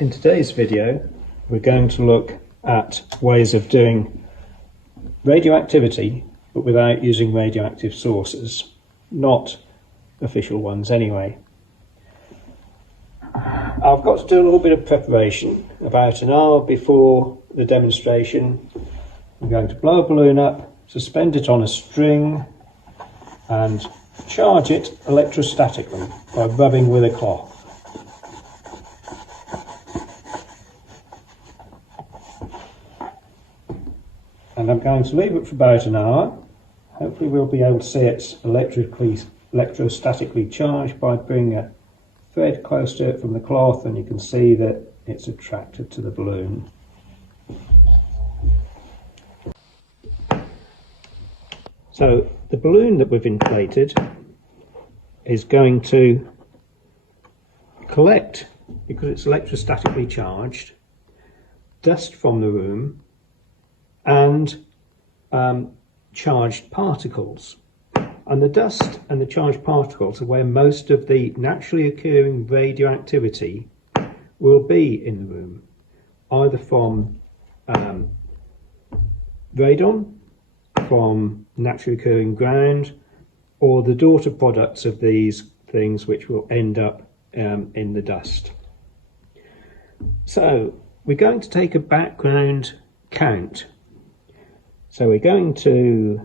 In today's video, we're going to look at ways of doing radioactivity, but without using radioactive sources, not official ones anyway. I've got to do a little bit of preparation. About an hour before the demonstration, I'm going to blow a balloon up, suspend it on a string, and charge it electrostatically by rubbing with a cloth. And I'm going to leave it for about an hour. Hopefully we'll be able to see it's electrostatically charged by bringing a thread close to it from the cloth, and you can see that it's attracted to the balloon. So the balloon that we've inflated is going to collect, because it's electrostatically charged, dust from the room and charged particles. And the dust and the charged particles are where most of the naturally occurring radioactivity will be in the room, either from radon, from naturally occurring ground, or the daughter products of these things which will end up in the dust. So we're going to take a background count. So we're going to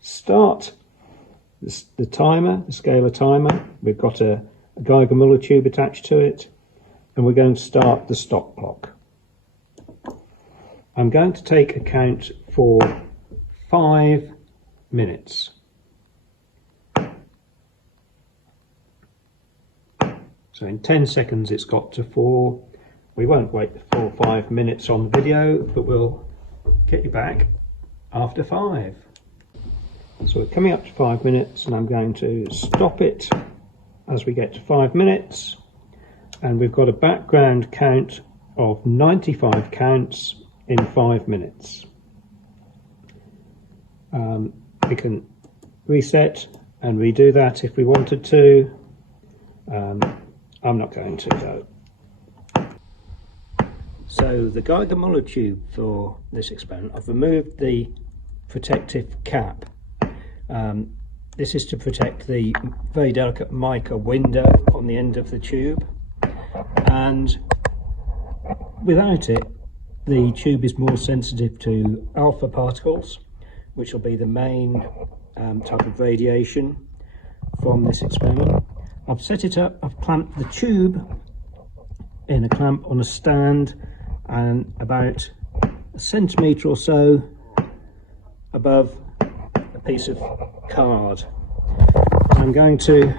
start the timer, the scalar timer. We've got a Geiger-Müller tube attached to it, and we're going to start the stop clock. I'm going to take a count for 5 minutes. So in 10 seconds it's got to 4. We won't wait the full 5 minutes on the video, but we'll get you back after 5. So we're coming up to 5 minutes, and I'm going to stop it as we get to 5 minutes, and we've got a background count of 95 counts in 5 minutes. We can reset and redo that if we wanted to. I'm not going to though. So the Geiger-Müller tube for this experiment, I've removed the protective cap. This is to protect the very delicate mica window on the end of the tube, and without it the tube is more sensitive to alpha particles, which will be the main type of radiation from this experiment. I've set it up, I've clamped the tube in a clamp on a stand, and about a centimetre or so above a piece of card. I'm going to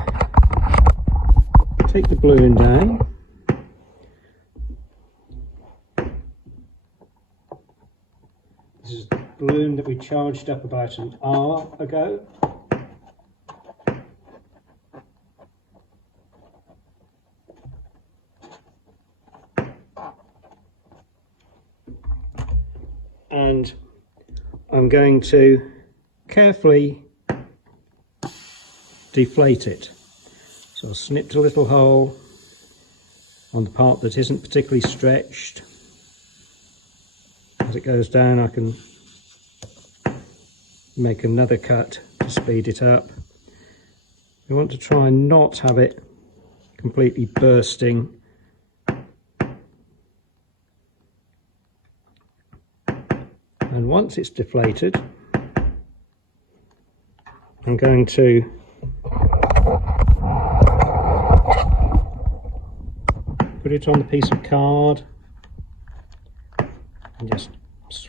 take the balloon down. This is the balloon that we charged up about an hour ago. And I'm going to carefully deflate it. So I've snipped a little hole on the part that isn't particularly stretched. As it goes down, I can make another cut to speed it up. We want to try and not have it completely bursting. And once it's deflated, I'm going to put it on the piece of card and just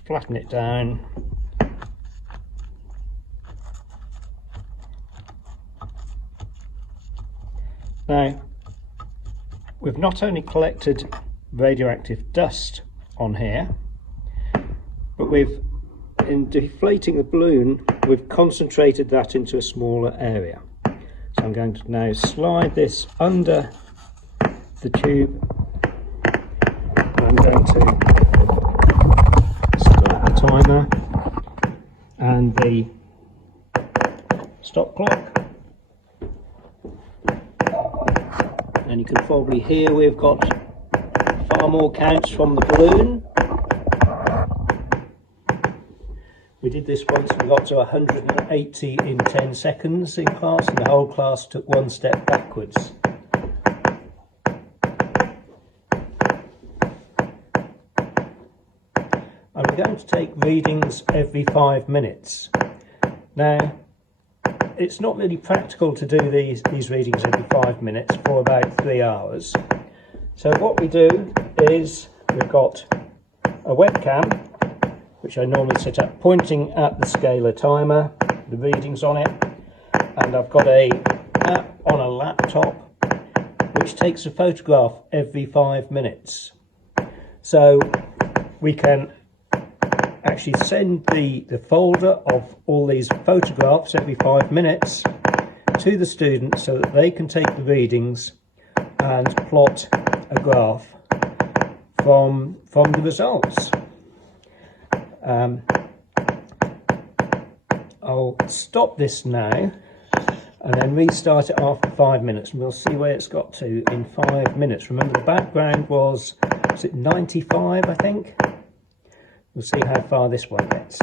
flatten it down. Now, we've not only collected radioactive dust on here, but in deflating the balloon, we've concentrated that into a smaller area. So I'm going to now slide this under the tube. I'm going to start the timer and the stop clock. And you can probably hear we've got far more counts from the balloon. We did this once, we got to 180 in 10 seconds in class, and the whole class took one step backwards. And we're going to take readings every 5 minutes. Now, it's not really practical to do these readings every 5 minutes for about 3 hours. So what we do is we've got a webcam, which I normally set up pointing at the scalar timer, the readings on it, and I've got a app on a laptop which takes a photograph every 5 minutes. So we can actually send the folder of all these photographs every 5 minutes to the students so that they can take the readings and plot a graph from the results. I'll stop this now and then restart it after 5 minutes, and we'll see where it's got to in 5 minutes. Remember, the background was it 95, I think? We'll see how far this one gets.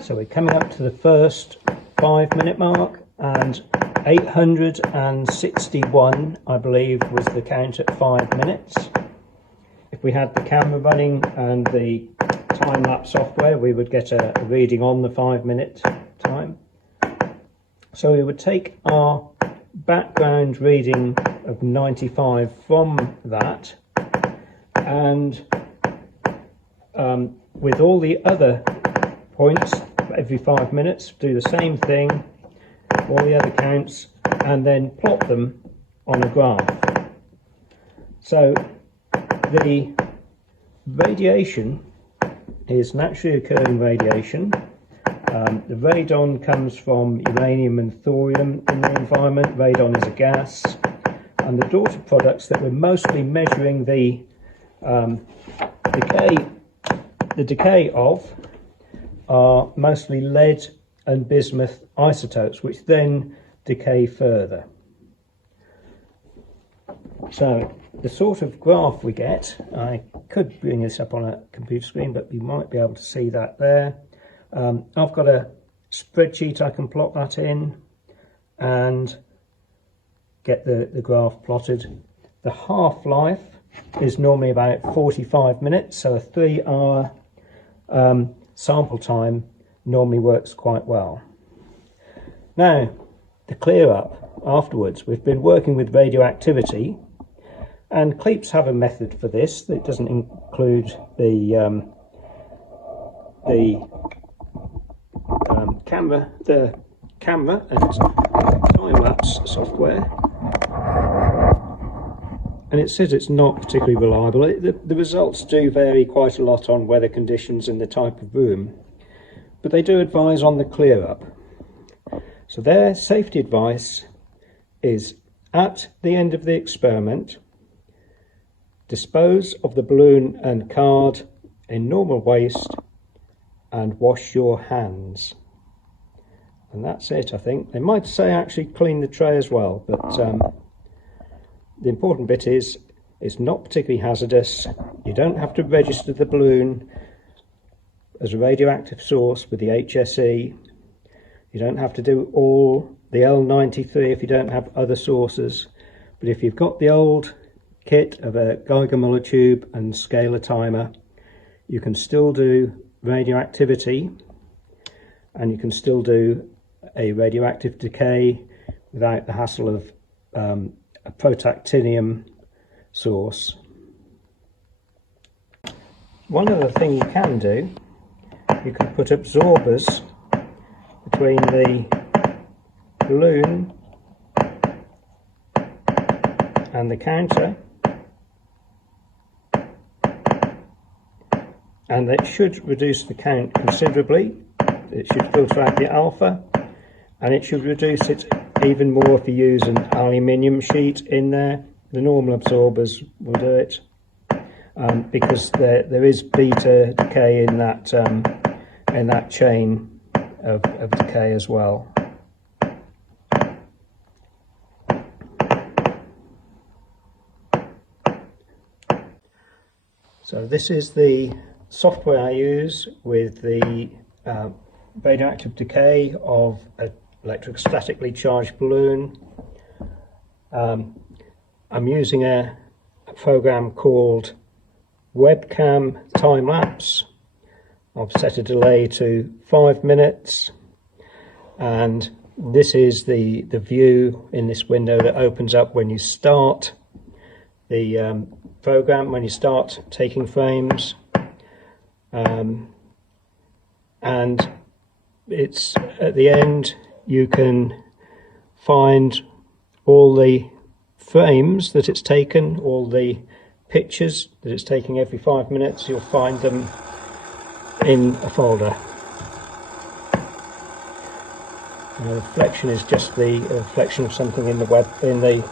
So we're coming up to the first 5 minute mark, and 861, I believe, was the count at 5 minutes. If we had the camera running and the time-lapse software, we would get a reading on the 5 minute time. So we would take our background reading of 95 from that, and with all the other points every 5 minutes, do the same thing, all the other counts, and then plot them on a graph. So the radiation is naturally occurring radiation. The radon comes from uranium and thorium in the environment. Radon is a gas, and the daughter products that we're mostly measuring the decay of are mostly lead and bismuth isotopes, which then decay further. So the sort of graph we get, I could bring this up on a computer screen, but you might be able to see that there. I've got a spreadsheet I can plot that in and get the graph plotted. The half-life is normally about 45 minutes, so a 3 hour sample time normally works quite well. Now, the clear up afterwards. We've been working with radioactivity, and CLEEPs have a method for this that doesn't include the camera and time-lapse software, and it says it's not particularly reliable. The results do vary quite a lot on weather conditions and the type of room, but they do advise on the clear up. So their safety advice is, at the end of the experiment, dispose of the balloon and card in normal waste and wash your hands. And that's it, I think. They might say actually clean the tray as well, but the important bit is it's not particularly hazardous. You don't have to register the balloon as a radioactive source with the HSE. You don't have to do all the L93 if you don't have other sources. But if you've got the old kit of a Geiger-Müller tube and scalar timer, you can still do radioactivity, and you can still do a radioactive decay without the hassle of a protactinium source. One other thing you can do, you can put absorbers between the balloon and the counter, and it should reduce the count considerably. It should filter out the alpha, and it should reduce it even more if you use an aluminium sheet in there. The normal absorbers will do it, because there is beta decay in that chain of decay as well. So this is the software I use with the radioactive decay of an electrostatically charged balloon. I'm using a program called webcam time lapse. I've set a delay to 5 minutes, and this is the view in this window that opens up when you start the program, when you start taking frames, and it's at the end you can find all the frames that it's taken, all the pictures that it's taking every 5 minutes. You'll find them in a folder. The reflection is just the reflection of something in the